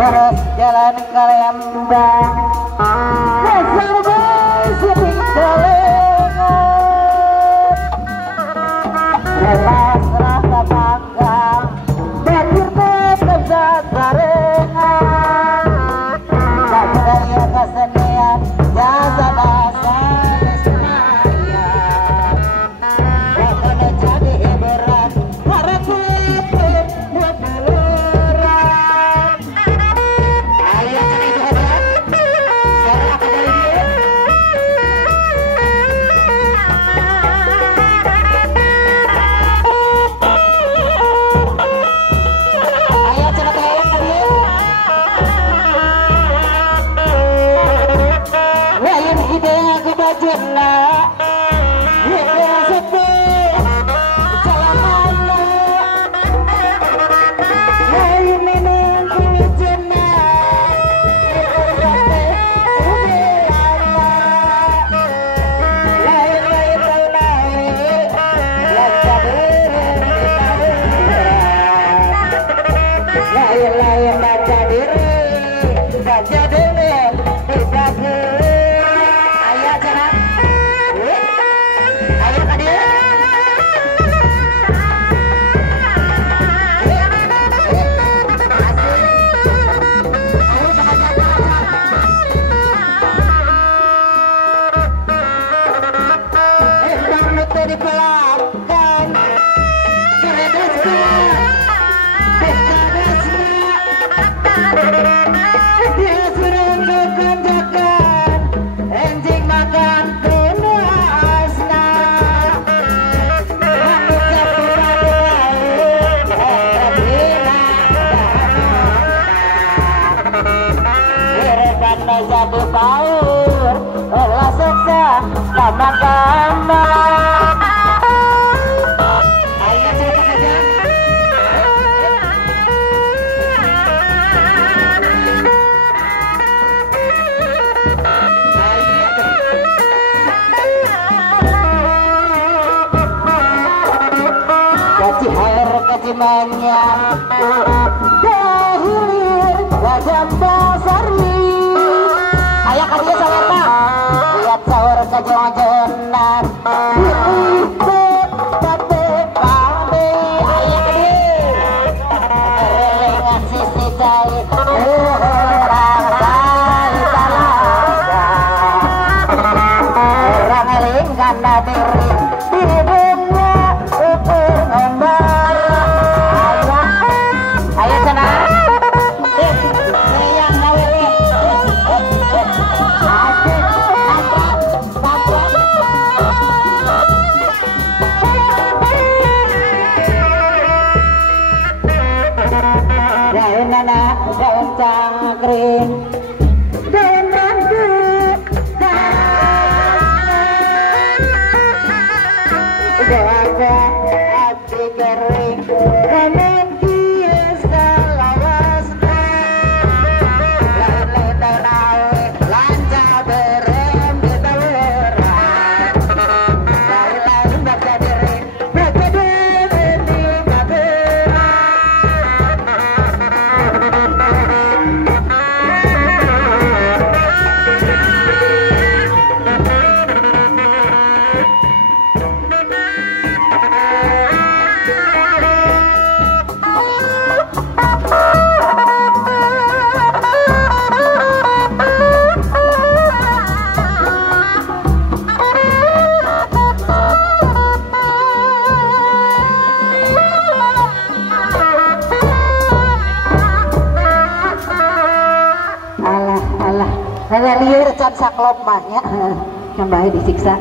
Terus jalan ke Lembang, sering kelengan, lepas rasa panggang, bakir tetap barengan, tak budaya kesenian, jasa bahasa Senayan, tak kena jadi hiburan, para putih buat beluran. Jadi baur, olah seksa, kama-kama. Ayo cerita saja. menyan dahilir wajah basari ayah kadia sawerna lihat sahur kejonjonan ribet kate kami ayah kadia relengan sisi cai orang cai talaga orang elingan diri di dunia ukur ngombar ayo sana yang ngaweli daun nana daun cangkring daun mangkuk jaga hati kering ramen kies kalawasna lain daun awe lanca berem di taluran lain baca diri baca diri di kaberan alah liur can saklop mah nya can bae disiksa.